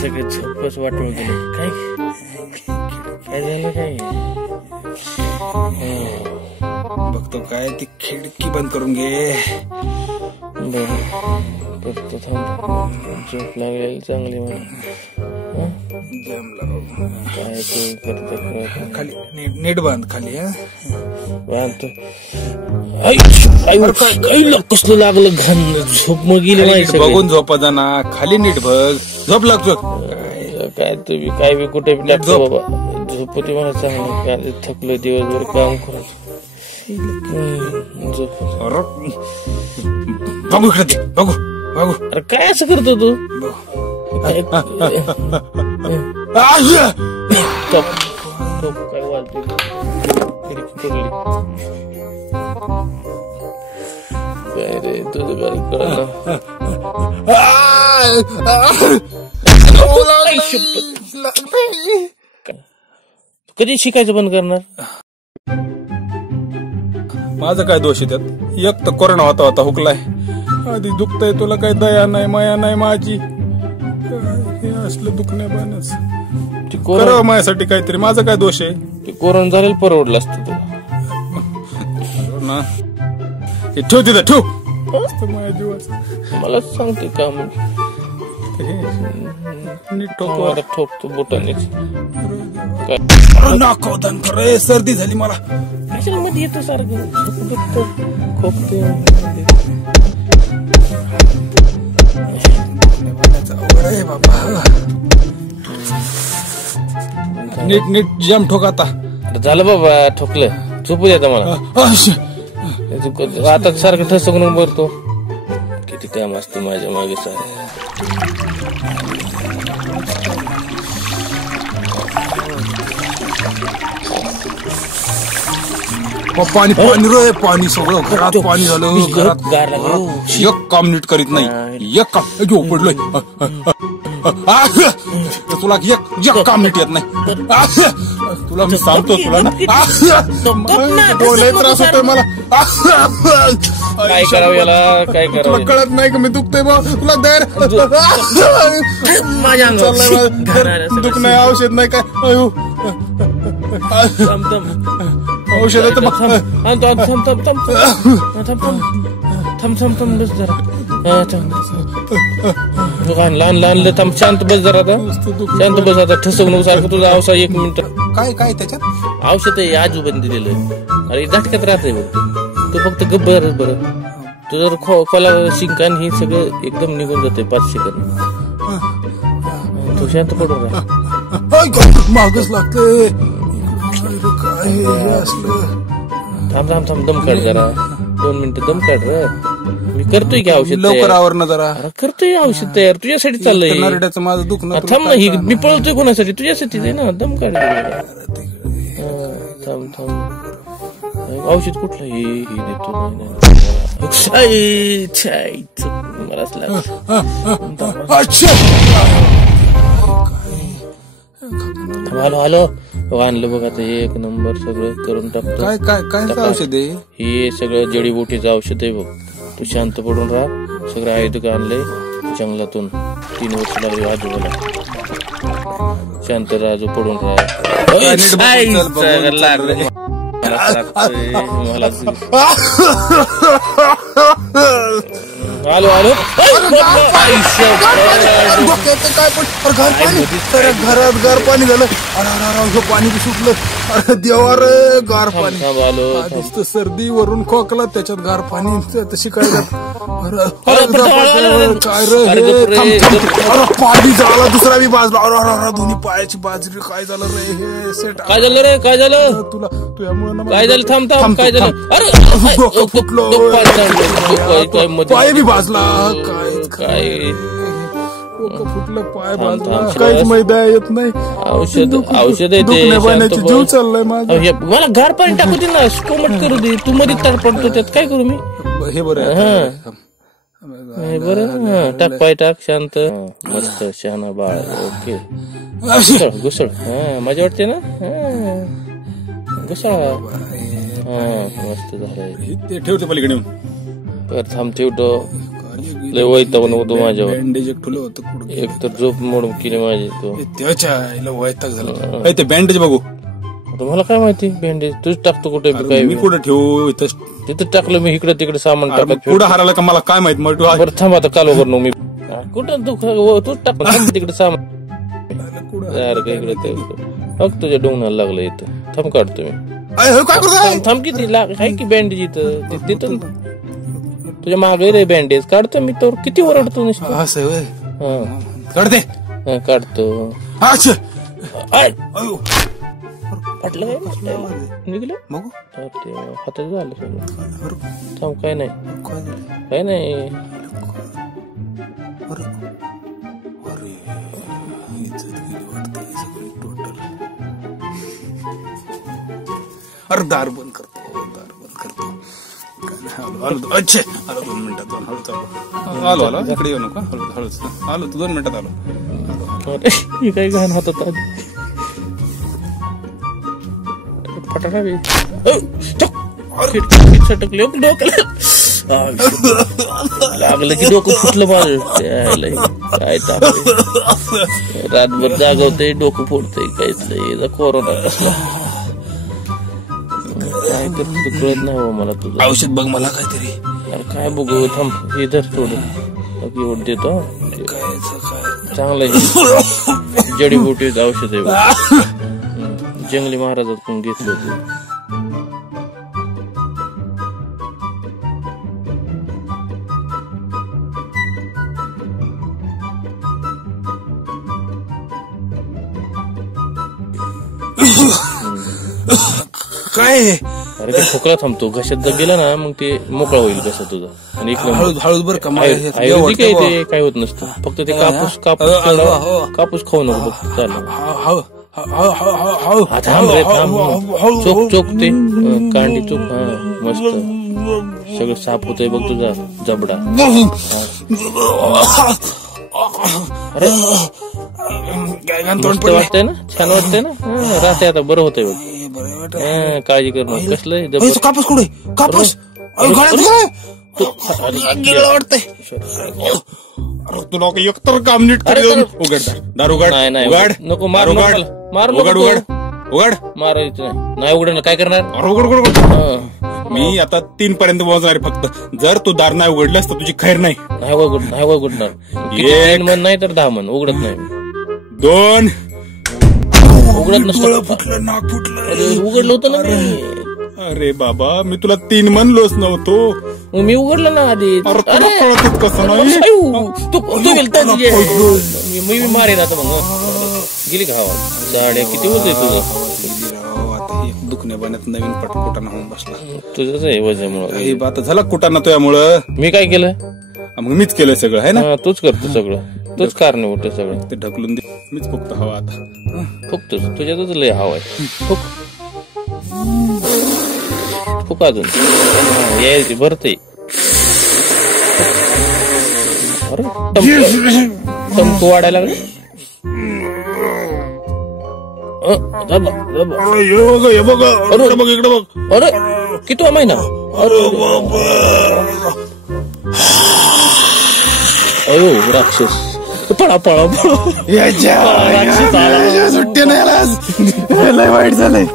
सगळे झोपच वाटून गेले. काय काय झालं? काय बघतो काय ती खिडकी बंद करून घे. बरं करतो थांब. झोप लागेल चांगली म्हणा. काय तू करतो खाली नीट बांध खाली. बांधतो. कसलं लागलं घाण. झोप मग गेली बघून झोपा जाना. खाली नीट बघ. झोप लागतो काय तुम्ही काय बी कुठे बी लागतो बाबा. झोपती मला चांगलं. काय थकलो दिवसभर काम करायचं. बघू इकडे बघू बघू. अरे काय असं करतो तू? काय वाजते काय रे तुझं बारीक कळलं. कधी शिकायचं बंद करणार? माझा काय दोष आहे त्यात? एक तर कोरोना होता होता हुकलाय. आधी दुखतंय तुला काही दया नाही माया नाही माझी. हे असलं दुखण्या पाण्याच करावं माझ्यासाठी काहीतरी. माझा काय दोष आहे? ते कोरोना झालेलं परवडलं असतं तुला ना. हे ठेव तिथं ठेव. माझ्या जीवाचं मला सांगते का नीट ठोक. ठोकतो बोटानेच. नाकावदान कर. सर्दी झाली मला. मध्ये येतो सारखं खोकतो. नीट नीट जम ठोक. आता झालं बाबा ठोकलं. झोपू द्या मला. आता सारखं ठस करून भरतो. किती काम असतं माझ्या मागे सारे. पाणी पाणी रे. पाणी सगळं घरात पाणी झालं. घरात एक काम नीट करीत नाही. एक काम पडलोय. तुला एक काम नीट येत नाही. तुला मी सांगतो तुला ना. लय त्रास होतोय मला. काय करावं याला? काय करावं कळत नाही का मी दुखतोय बा. तुला दुख नाही. औषध नाही काय? औषध लहान लहान थांब. शांत बस जरा. शांत बस. आता ठसवून सारखं तुझा औषध. 1 मिनिट. काय काय त्याच्यात औषध आहे आजूबंदी दिलं. अरे झटक्यात राहतंय बघ. तू फक्त गब्बर बरं. तू जर खोला शिंकान ही सगळं एकदम निघून जाते 5 सेकंद. तू शांत पडून राहा. मागच लागते. काय असलं? थांब थांब थांब. दम काढ जरा. 2 मिनिटं दम काढ रे. मी करतोय की औषध लवकर आवर ना जरा. करतोय औषध तयार. तुझ्यासाठी चाललंय. नरड्याचं माझं दुखणं. थांब ना. ही मी पळतोय कोणासाठी? तुझ्यासाठी आहे ना. दम काढ. थांब थांब. औषध कुठलं हे देतो. मलाच लागलं. Hello hello. आणलं बघ आता. 1 नंबर सगळं करून टाकतो. काय काय काय औषध आहे हे? सगळं जडीबुटीचं औषध आहे बघ. तू शांत पडून राहा. सगळं आयुध आणलंय जंगलातून. 3 वर्ष लागली आजोबाला. शांत राजू पडून राहा. लागलं मला. आलो आलो. घरात गार पाणी झालं. अरे पाणी सुटलं. अरे देवा रे. गार पाणी. आधीच सर्दी वरून खोकला त्याच्यात गार पाणी. शिकायला काय रे. पाणी झाला. दुसरा बी बाजला. अरे दोन्ही पायाची बाजरी. काय झालं रे? हे सेट. काय झालं रे? काय झालं तुला? तुझ्यामुळे काय झालं? थांब थांब. काय झालं? अरे फुटलो. पाय बी बाजला. काय काय डोकं फुटलं, पाय थांब, बाजला, थांब, काहीच श्वास. मैदा येत नाही. औषध आहे ते दुखण्या पाण्याची शांत जीव बोल. चाललाय माझा. मला गार पाणी टाकू दे ना, कोमट करू दे. तू मध्ये तडपडतो त्यात काय करू मी? हे बरं आहे. हे बरं, टाक पाय टाक, शांत. मस्त शहाणा बाळ. ओके, घुसळ घुसळ. मजा वाटते ना? घुसळ. मस्त झालंय. ते ठेवते पलीकडे येऊन. तर थांब, ठेवतो. लय वैताग नको माझ्यावर. बँडेज एक ठुलं होतं पुढे. एक तर झोप मोडून केली माझी. तो त्याच्या आईला वैताग झाला. ते बँडेज बघू. मला काय माहिती बँडेज तूच टाकतो कुठे काय? मी कुठे ठेवू? तिथं टाकलं मी, इकडे तिकडे सामान टाकत. पुढे हराला का मला काय माहित. मग बरं थांब आता, काल वगैरे नको मी. कुठं तूच टाक तिकडे सामान. इकडे ते फक्त तुझ्या डोंगणाला लागलं इथं. थांब काढतो मी. थांब किती आहे की बँडेज इथं तिथून तुझ्या मागे रे बँडेज काढतो मी. तर किती ओरडतो नुसतं. काढते. काढतो. फाटलं काय निघलं हातात झालं सगळं. थांब, काय नाही काय नाही. अरे दार बंद करतो, दार बंद करतो. अच्छा, आलो 2 मिनिटात. हळू आलो. इकडे येऊ नका. हळू आलो. तू 2 मिनिटात आलो. हे काय घाण हातात सटकले लागलं की डोकं फुटलं माझं. काय रातभर जागवतंय, डोकं फोडतंय. काहीच नाही. कोरोना कसला काय करतो कळत नाही हो मला. तुझं औषध बघ मला काहीतरी. अरे काय बघू. थांब, हे धर थोडं. एवढं देतो. चांगलं आहे. जडीबुटीचं औषध आहे. जंगली महाराजातून घेतलं होतं. काय? अरे ते खोकला थांबतो. घशात जर गेला ना मग ते मोकळा होईल घसा तुझा. आणि हळू बरं का. आयुर्वेदिक आहे ते, काय होत नसतं. फक्त ते कापूस खाऊ नको. चालेल. थांब रे, थांब. चोक ते कांडी चोक. मस्त सगळं साफ होतंय बघ तुझा जबडा. अरे मस्त वाटतंय ना, छान वाटतंय ना. राहते आता बरं होतंय बघ. काळजी कर मग. कसलं कापूस कुठे? कापूस वाटतंय. तुला एकतर काम नीट कर. उघड दार. उघड. नाही नको. मार उघड. उघड मारायचं नाही. उघड काय करणार? उघड. मी आता 3 पर्यंत पोहोचणार फक्त. जर तू दार नाही उघडलंस तर तुझी खैर नाही. नाही उघडणार. 1 मन नाही तर 10 मन. उघडत नाही. 2 उघडत नसतं. फुटलं, नाक फुटलं. उघडलं होतं ना. अरे बाबा, मी तुला 3 म्हणलोच नव्हतो. मी उघडलं ना आधी. कळत कसं नाही. मी मारेन आता. मग गेली का हवा? साड्या किती होते तुझं? दुखण्या पाण्यात नवीन पटकुटाना होऊन बसला. तुझंच आहे वजामुळे. आता झाला कुटाना तुझ्यामुळं. मी काय केलं? मग मीच केलंय सगळं आहे ना. तूच करतो सगळं. तूच कारण होतं सगळं. ते ढकलून दे. मीच फुकतो हवा आता. फुकतोच. तुझ्यातच लय हवा आहे. फुक अजून यायची भरते. अरे टमकू वाढायला लागले. इकडे बघ. अरे किती महिना? अयो राक्षस. पळा पळा पळा. सुट्टी नाही. वाईट झालंय.